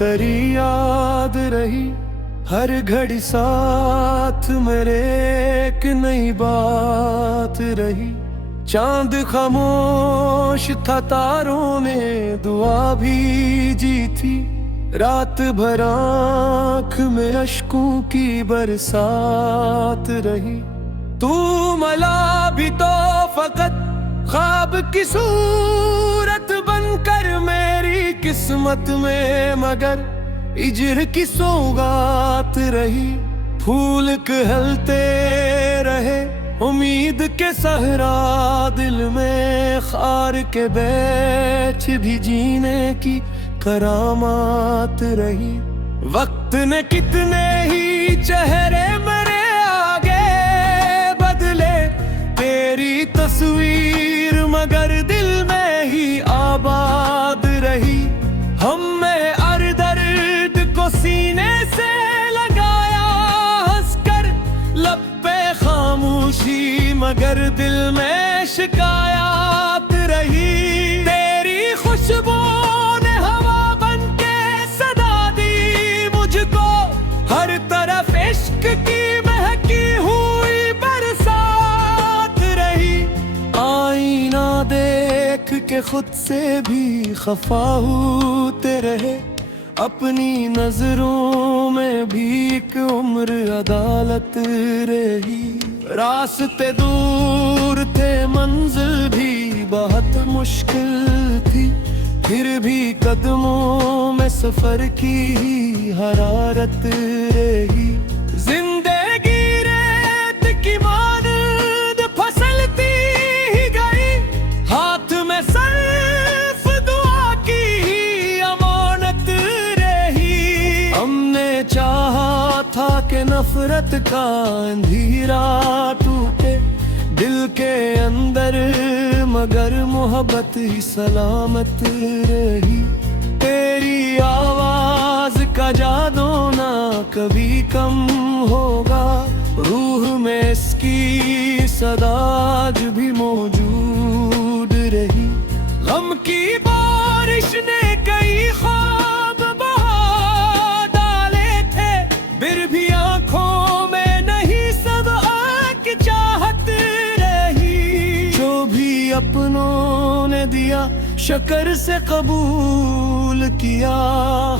तेरी याद रही हर घड़ी साथ मेरे, एक नई बात रही। चांद खामोश था, तारों ने दुआ भी जी थी। रात भर आँख में अश्कों की बरसात रही। तू मला भी तो फकत ख्वाब की सूरत बनकर मेरी किस्मत में, मगर इजर की सौगात रही। फूल कहलते रहे उम्मीद के सहरा दिल में, खार के बैठ भी जीने की करामात रही। वक्त ने कितने ही चेहरे मेरे आगे बदले, तेरी तस्वीर मगर दिल में ही आबाद रही। हमने हर दर्द को सीने से लगाया हंसकर, लब पे खामोशी मगर दिल में शिकायत रही। तेरी खुशबू ने हवा बन के सदा दी मुझको, हर तरफ इश्क की महकी हुई बरसात रही। आईना देख के खुद से भी खफा होते रहे, अपनी नजरों में भी एक उम्र अदालत रही। रास्ते दूर थे, मंजिल भी बहुत मुश्किल थी, फिर भी कदमों में सफर की हरारत रही। जिंदगी रेत की मानद फिसलती ही गई, हाथ में सिर्फ दुआ की ही अमानत रही। हमने चाहा था कि नफरत का अंधेरा टूटे दिल के अंदर, मगर मोहब्बत ही सलामत रही। तेरी आवाज का जादू ना कभी कम होगा, रूह में इसकी सदा आज भी मौजूद रही। गम की बारिश ने कई ख्वाब बहा डाले थे, फिर भी आंखों में नहीं सब आँख चाहत रही। जो भी अपनों ने दिया शक्र से कबूल किया,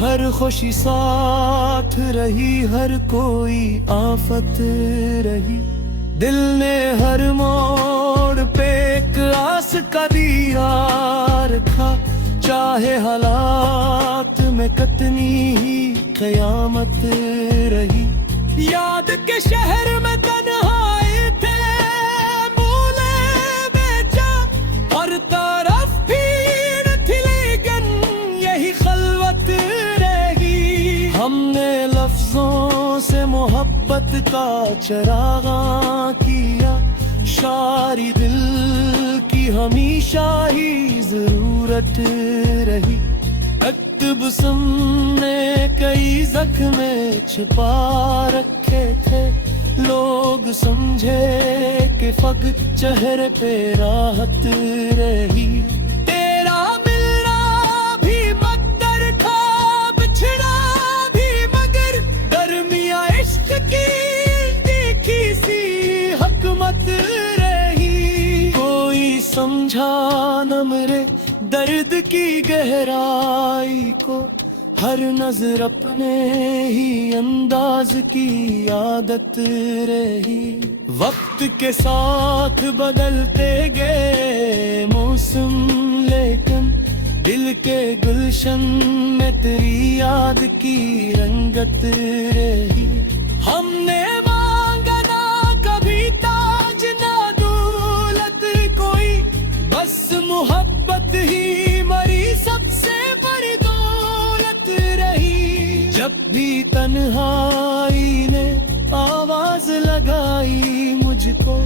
हर खुशी साथ रही, हर कोई आफत रही। दिल ने हर मोड़ पे एक आस का दिया रखा, चाहे हालात में कितनी ही कयामत रही। याद के शहर में तन्हाई थे, भूले बेचा हर तरफ भीड़ थी, लेकिन यही खलवत रही। हमने लफ्जों से मोहब्बत का चरागा किया, शारी दिल की हमेशा ही जरूरत रही। अक्तबसम ने कई जख्मे छिपा रखे थे, लोग समझे कि फक चेहरे पे राहत रही। तेरा मिलना भी मकदर था, बिछड़ा भी मगर दरमिया इश्क की तीखी सी हकमत रही। कोई समझा न मेरे दर्द की गहराई को, हर नजर अपने ही अंदाज की आदत रही। वक्त के साथ बदलते गए मौसम, लेकिन दिल के गुलशन में तेरी याद की रंगत रही। हमने मांगा ना कभी ताज ना दौलत कोई, बस मोहब्बत ही मरी सबसे बड़ी दौलत रही। जब भी तन्हाई ने आवाज लगाई मुझको,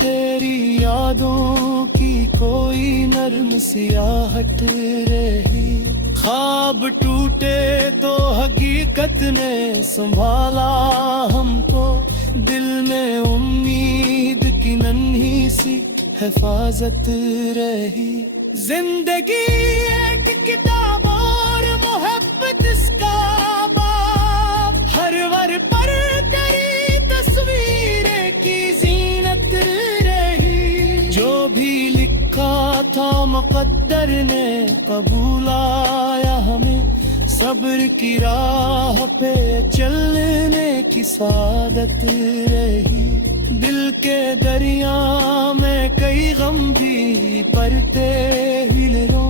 तेरी यादों की कोई नर्म सियाहट रही। ख्वाब टूटे तो हकीकत ने संभाला हमको, दिल में उम्मीद की नन्ही सी हिफाजत रही। जिंदगी एक किताब और मोहब्बत इसका मुक़द्दर ने कबूल आया हमें, सब्र की राह पे चलने की सादत रही। दिल के दरिया में कई गम भी परते ही ले लो,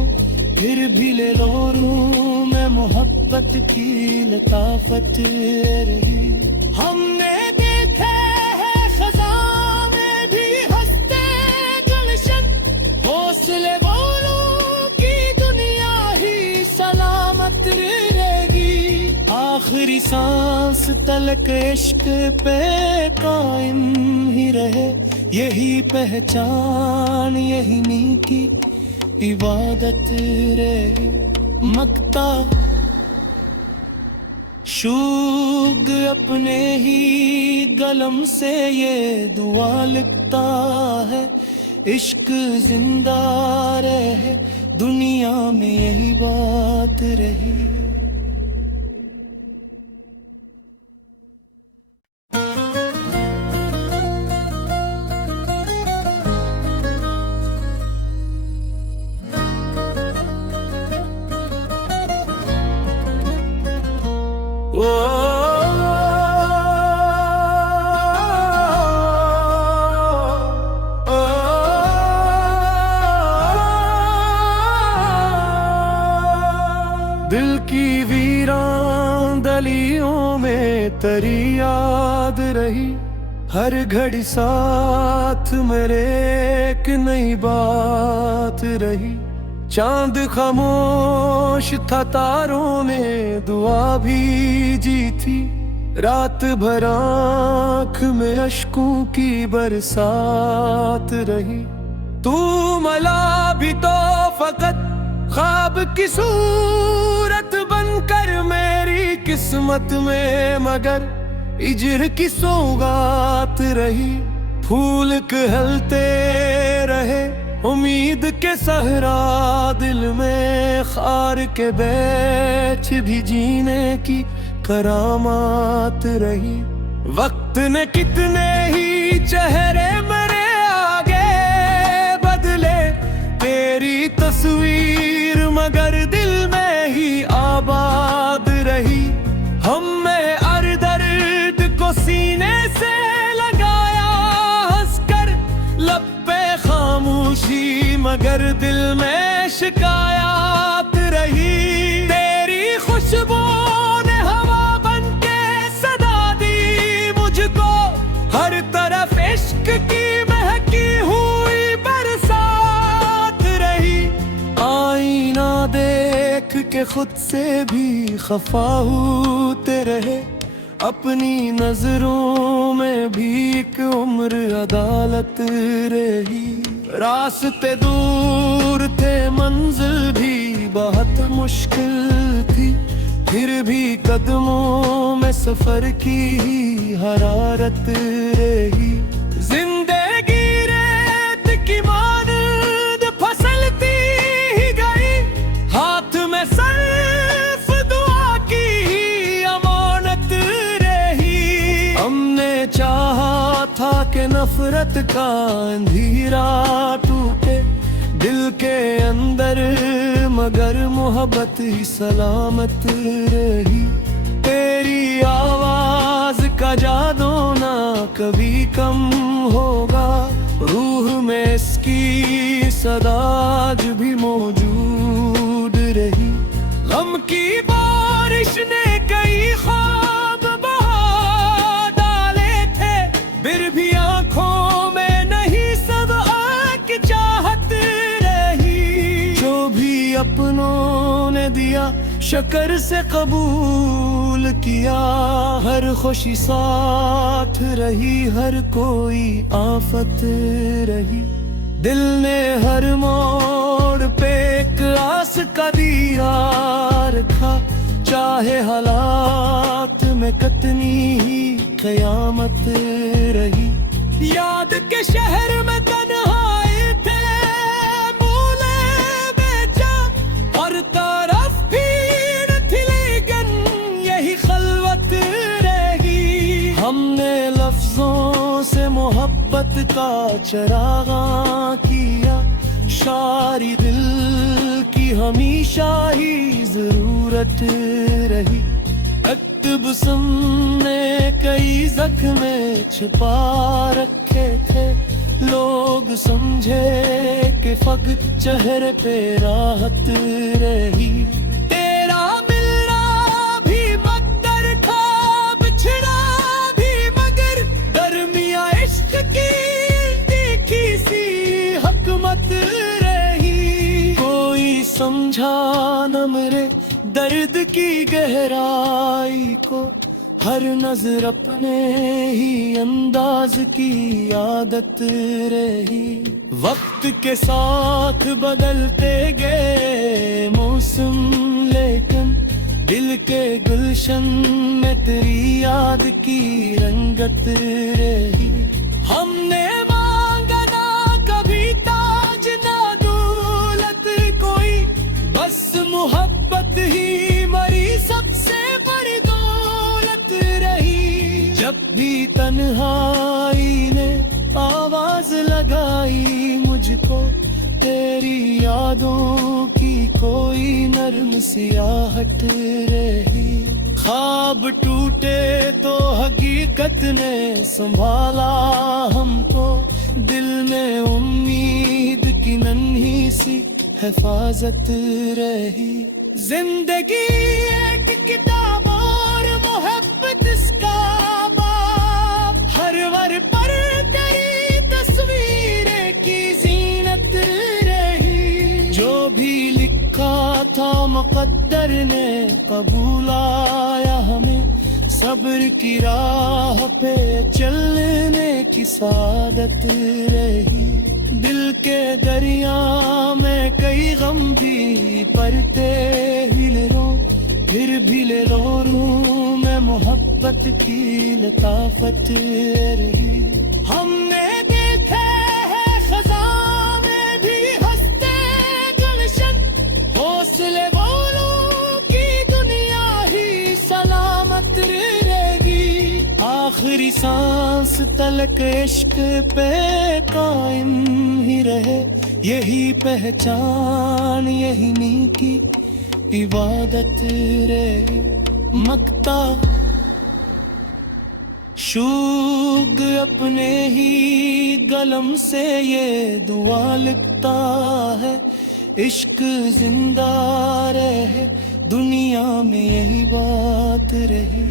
फिर भी ले लो रूह में मोहब्बत की लताफत रही। हमने देखे है खज़ां में भी हंसते गुलशन, हौसले वालों की दुनिया ही सलामत रहेगी। आखिरी सांस तलक इश्क पे कायम ही रहे, यही पहचान यही नीकी इबादत रही। मक्ता शुग अपने ही कलम से ये दुआ लिखता है, इश्क जिंदा रहे दुनिया में यही बात रही। दिल की वीरान गलियों में तेरी याद रही, हर घड़ी साथ मेरे एक नई बात रही। चांद खामोश था, तारों ने दुआ भी जी थी, रात भर आँख में अश्कों की बरसात रही। तू मला भी तो फकत ख्वाब की सूरत बनकर मेरी किस्मत में, मगर इजर की सौगात रही। फूल कहलते रहे उम्मीद के सहरा दिल में, खार के बैठ भी जीने की करामात रही। वक्त ने कितने ही चेहरे मेरे आगे बदले, तेरी तस्वीर मगर दिल में ही आबाद रही। हमने हर दर्द को सीने से लगाया हंसकर, लब पे खामोशी मगर दिल में शिकायत रही। तेरी खुशबू ने हवा बन के सदा दी मुझको, हर तरफ इश्क की महकी हुई बरसात रही। आईना देख के खुद से भी खफा होते रहे, अपनी नजरों में भी एक उम्र अदालत रही। रास्ते दूर थे, मंजिल भी बहुत मुश्किल थी, फिर भी कदमों में सफर की हरारत रही। जिंदगी रेत की मानद फसलती ही गई, हाथ में सर्फ दुआ की ही अमानत रही। हमने चाहा था कि नफरत का अंधेरा टूटे दिल के अंदर, मगर मोहब्बत ही सलामत रही। तेरी आवाज का जादू ना कभी कम होगा, रूह में इसकी सदा आज भी मौजूद रही। गम की बारिश ने कई ख्वाब बहा डाले थे, फिर भी आंखों में नहीं सब आँख चाहत रही। जो भी अपनों ने दिया शक्र से कबूल किया, हर खुशी साथ रही, हर कोई आफत रही। दिल ने हर मोड़ पे एक आस का दिया रखा, चाहे हालात में कितनी ही क़यामत रही। याद के शहर में तन्हाई थे, भूले बेचा और तरफ भीड़ थी, लेकिन यही खलवत रही। हमने लफ्जों से मोहब्बत का चरागा किया, शारी दिल की हमेशा ही जरूरत रही। अक्तबसम ने कई जख्मे छिपा रखे थे, लोग समझे कि फकत चेहरे पे राहत रही। तेरा मिलना भी मकदर था, बिछड़ा भी मगर दरमिया इश्क की तीखी सी हकमत रही। कोई समझा न मेरे दर्द की गहराई को, हर नजर अपने ही अंदाज की आदत रही। वक्त के साथ बदलते गए मौसम, लेकिन दिल के गुलशन में तेरी याद की रंगत रही। हमने मांगा ना कभी ताज ना दौलत कोई, बस मोहब्बत ही मरी सबसे बड़ी दौलत रही। जब भी तन्हाई ने आवाज लगाई मुझको, तेरी यादों की कोई नर्म सी आहट रही। ख्वाब टूटे तो हकीकत ने संभाला हमको, दिल में उम्मीद की नन्ही सी हिफाजत रही। जिंदगी एक किताब और मोहब्बत इसका बाब, हर वर पर तेरी तस्वीरें की जीनत रही। जो भी लिखा था मुकद्दर ने कबूल आया हमें, सब्र की राह पे चलने की सादत रही। दिल के दरिया में कई गम भी परते ही ले रो, फिर भी ले रो रूं मैं मोहब्बत की लताफत रही। हमने देखे है खज़ां में भी हंसते गुलशन, हौसले वालों की दुनिया ही सलामत रहेगी। आखिरी सांस तलक इश्क पे कायम ही रहे, यही पहचान यही नीकी इबादत रहे। मकता शुग अपने ही कलम से ये दुआ लिखता है, इश्क जिंदा रहे दुनिया में यही बात रही।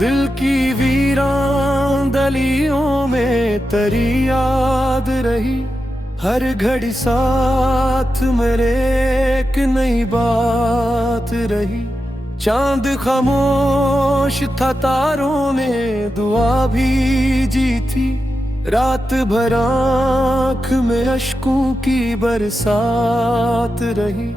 दिल की वीरान गलियों में तेरी याद रही, हर घड़ी साथ मेरे एक नई बात रही। चांद खामोश था, तारों ने दुआ भी जी थी, रात भर आँख में अश्कों की बरसात रही।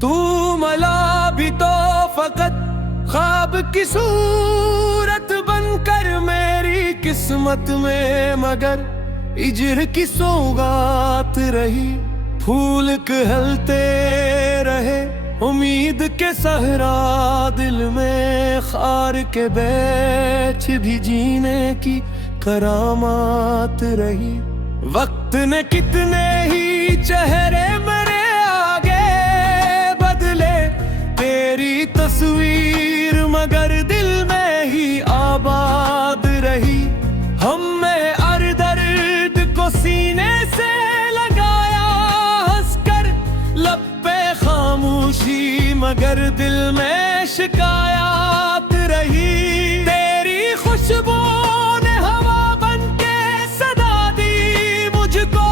तू मला भी तो फकत ख्वाब की सूरत बनकर मेरी किस्मत में, मगर इजर की सौगात रही। फूल कहलते रहे उम्मीद के सहरा दिल में, खार के बैच भी जीने की करामात रही। वक्त ने कितने ही चेहरे मेरे आगे बदले, तेरी तस्वीर मगर दिल में ही आबाद रही। हमने हर दर्द को सीने से लगाया हंसकर, लब पे खामोशी मगर दिल में शिकायत रही। तेरी खुशबू ने हवा बन के सदा दी मुझको,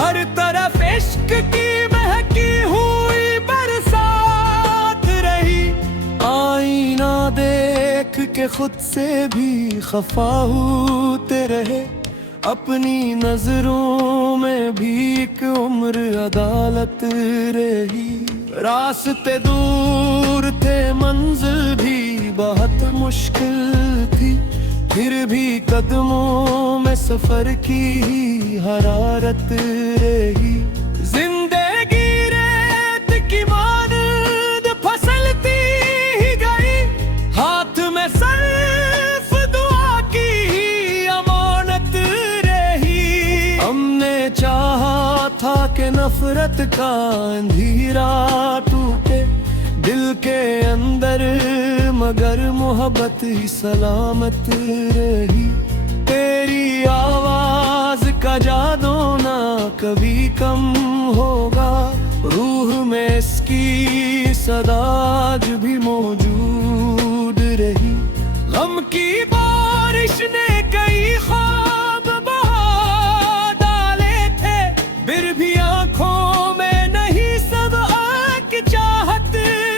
हर तरफ इश्क की महकी हुई बरसात रही। आईना देख के खुद से भी खफा होते रहे, अपनी नजरों में भी एक उम्र अदालत रही। रास्ते दूर थे, मंजिल भी बहुत मुश्किल थी, फिर भी कदमों में सफर की हरारत रही। जिंदगी रेत की मानद फसलती ही गई, हाथ में सिर्फ दुआ की ही अमानत रही। हमने चाहा था कि नफरत का अंधेरा टूटे दिल के अंदर, मगर मोहब्बत ही सलामत रही। तेरी आवाज का जादू ना कभी कम होगा, रूह में इसकी सदा आज भी मौजूद रही। गम की बारिश ने कई ख्वाब बहा डाले थे, फिर भी आंखों में नहीं सब आंख चाहत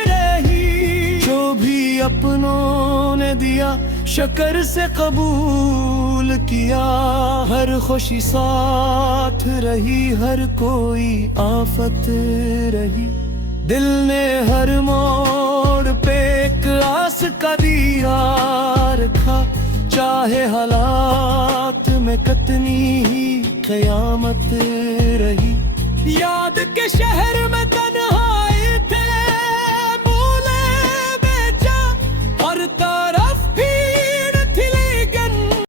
रही। जो भी अपनों ने दिया शक्र से कबूल किया, हर खुशी साथ रही, हर कोई आफत रही। दिल ने हर मोड़ पे एक आस का दिया रखा, चाहे हालात में कितनी ही क़यामत रही। याद के शहर